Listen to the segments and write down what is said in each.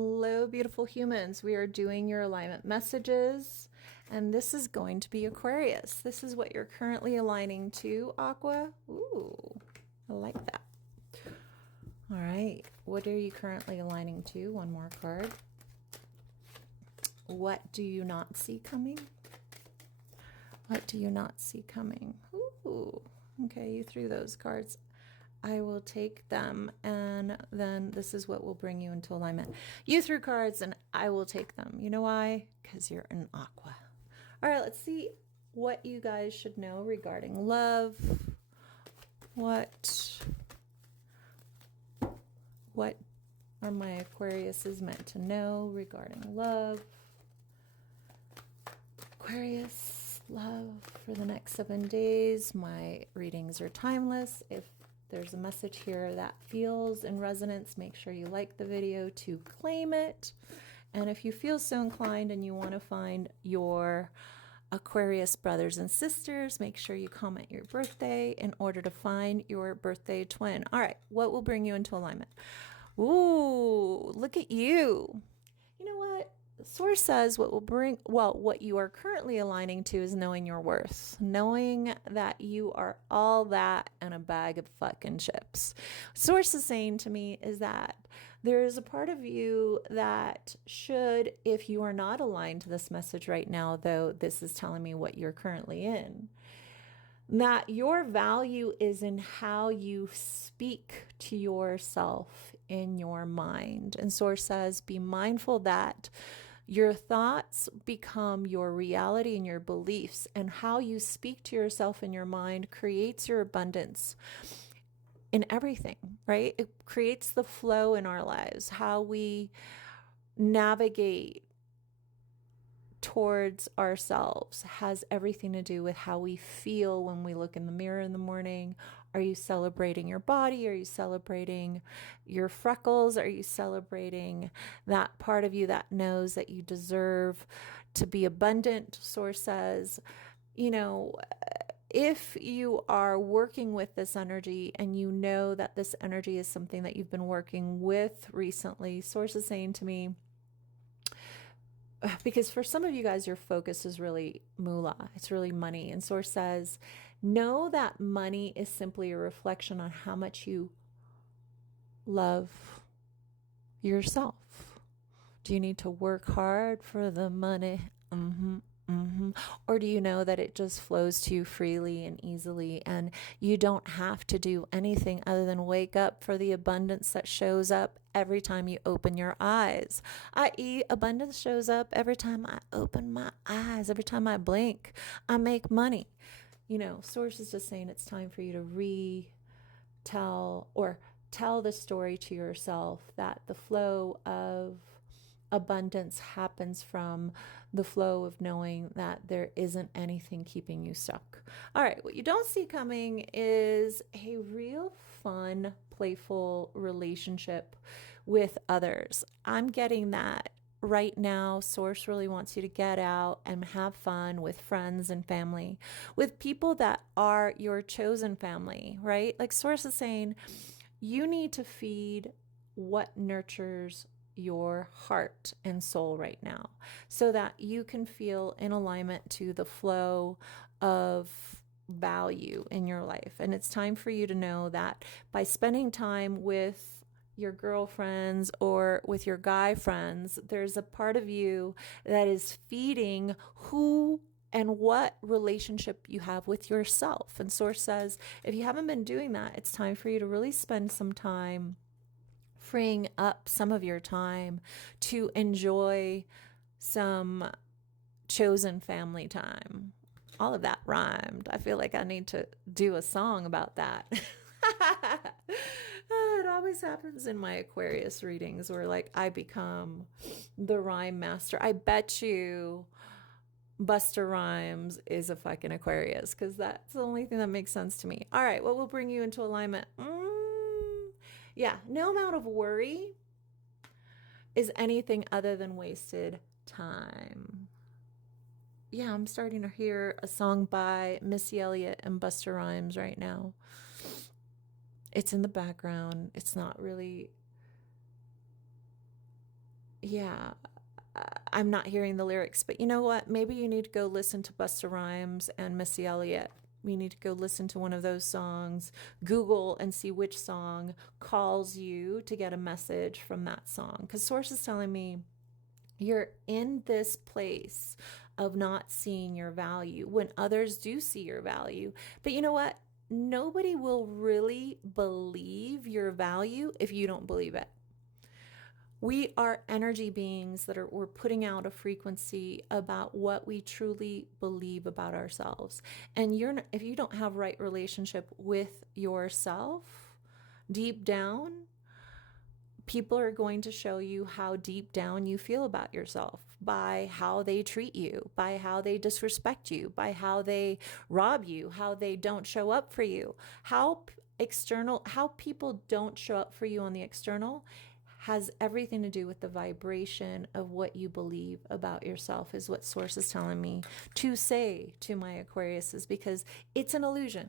Hello, beautiful humans. We are doing your alignment messages, and this is going to be Aquarius. This is what you're currently aligning to, Aqua. Ooh, I like that. All right, what are you currently aligning to? One more card. What do you not see coming? What do you not see coming? Ooh, okay, you threw those cards. I will take them, and then this is what will bring you into alignment. You threw cards, and I will take them. You know why? Because you're an Aqua. All right, let's see what you guys should know regarding love. What are my Aquariuses meant to know regarding love? Aquarius, love for the next 7 days. My readings are timeless. If there's a message here that feels in resonance, make sure you like the video to claim it. And if you feel so inclined and you want to find your Aquarius brothers and sisters, make sure you comment your birthday in order to find your birthday twin. All right, what will bring you into alignment? Ooh, look at you. You know what? The source says what you are currently aligning to is knowing your worth, knowing that you are all that and a bag of fucking chips. Source is saying to me is that there is a part of you that should, if you are not aligned to this message right now, though this is telling me what you're currently in, that your value is in how you speak to yourself in your mind. And Source says, be mindful that your thoughts become your reality and your beliefs, and how you speak to yourself in your mind creates your abundance in everything, right? It creates the flow in our lives, how we navigate towards ourselves has everything to do with how we feel when we look in the mirror in the morning. Are you celebrating your body? Are you celebrating your freckles? Are you celebrating that part of you that knows that you deserve to be abundant? Source says, you know, if you are working with this energy and you know that this energy is something that you've been working with recently, Source is saying to me, because for some of you guys, your focus is really moolah. It's really money. And Source says, know that money is simply a reflection on how much you love yourself. Do you need to work hard for the money? Or do you know that it just flows to you freely and easily, and you don't have to do anything other than wake up for the abundance that shows up every time you open your eyes, i.e. abundance shows up every time I open my eyes, every time I blink, I make money. You know, Source is just saying it's time for you to retell or tell the story to yourself that the flow of abundance happens from the flow of knowing that there isn't anything keeping you stuck. All right, what you don't see coming is a real fun, playful relationship with others. I'm getting that right now. Source really wants you to get out and have fun with friends and family, with people that are your chosen family, right? Like Source is saying, you need to feed what nurtures your heart and soul right now so that you can feel in alignment to the flow of value in your life. And it's time for you to know that by spending time with your girlfriends or with your guy friends, there's a part of you that is feeding who and what relationship you have with yourself. And Source says, if you haven't been doing that, it's time for you to really spend some time freeing up some of your time to enjoy some chosen family time. All of that rhymed. I feel like I need to do a song about that. It always happens in my Aquarius readings where like I become the rhyme master. I bet you Buster Rhymes is a fucking Aquarius because that's the only thing that makes sense to me. All right, what will bring you into alignment? Yeah, no amount of worry is anything other than wasted time. Yeah, I'm starting to hear a song by Missy Elliott and Buster Rhymes right now. It's in the background. It's not really Yeah, I'm not hearing the lyrics, but you know what? Maybe you need to go listen to Busta Rhymes and Missy Elliott. You need to go listen to one of those songs, Google and see which song calls you to get a message from that song. Because Source is telling me you're in this place of not seeing your value when others do see your value. But you know what? Nobody will really believe your value if you don't believe it. We are energy beings that we're putting out a frequency about what we truly believe about ourselves. And if you don't have right relationship with yourself deep down, people are going to show you how deep down you feel about yourself by how they treat you, by how they disrespect you, by how they rob you, how they don't show up for you. How people don't show up for you on the external has everything to do with the vibration of what you believe about yourself, is what Source is telling me to say to my Aquariuses, because it's an illusion.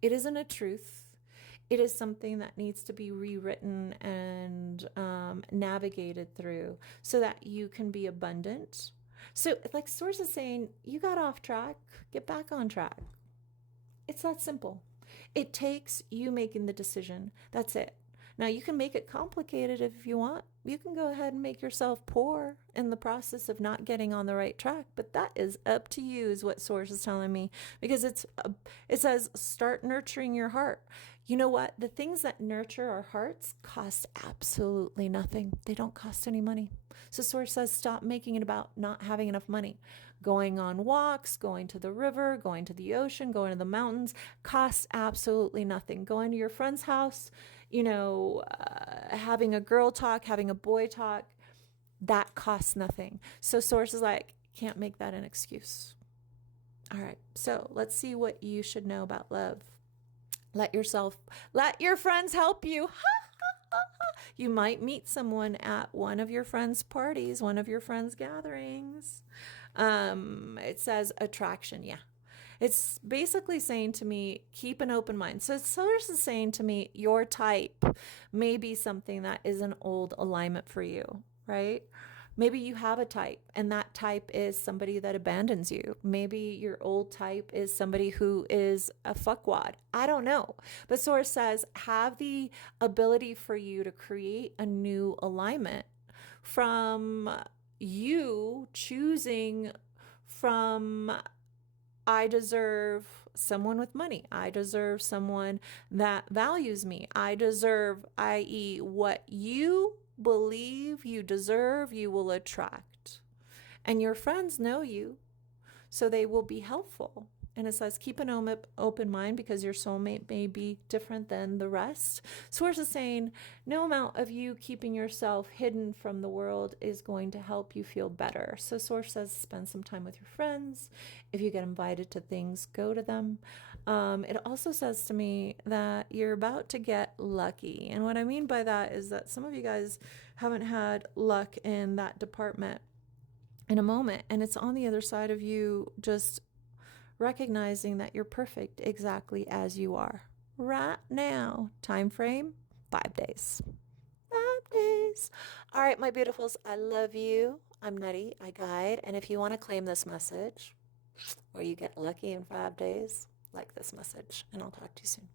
It isn't a truth. It is something that needs to be rewritten and navigated through so that you can be abundant. So, like Source is saying, you got off track, get back on track. It's that simple. It takes you making the decision. That's it. Now, you can make it complicated if you want. You can go ahead and make yourself poor in the process of not getting on the right track, but that is up to you, is what Source is telling me, because it says start nurturing your heart. You know what? The things that nurture our hearts cost absolutely nothing. They don't cost any money. So Source says stop making it about not having enough money. Going on walks, going to the river, going to the ocean, going to the mountains costs absolutely nothing. Going to your friend's house, having a girl talk, having a boy talk, that costs nothing. So Source is like, can't make that an excuse. All right, so let's see what you should know about love. Let your friends help you. You might meet someone at one of your friends' parties, one of your friends' gatherings. It says attraction. Yeah. It's basically saying to me, keep an open mind. So Source is saying to me, your type may be something that is an old alignment for you, right? Maybe you have a type, and that type is somebody that abandons you. Maybe your old type is somebody who is a fuckwad. I don't know. But Source says, have the ability for you to create a new alignment from you choosing from, I deserve someone with money. I deserve someone that values me. I deserve, i.e., what you believe you deserve, you will attract. And your friends know you, so they will be helpful. And it says, keep an open mind because your soulmate may be different than the rest. Source is saying, no amount of you keeping yourself hidden from the world is going to help you feel better. So Source says, spend some time with your friends. If you get invited to things, go to them. It also says to me that you're about to get lucky. And what I mean by that is that some of you guys haven't had luck in that department in a moment. And it's on the other side of you just recognizing that you're perfect exactly as you are right now. Time frame, 5 days. 5 days. All right, my beautifuls, I love you. I'm Nery, I guide. And if you want to claim this message, or you get lucky in 5 days, like this message, and I'll talk to you soon.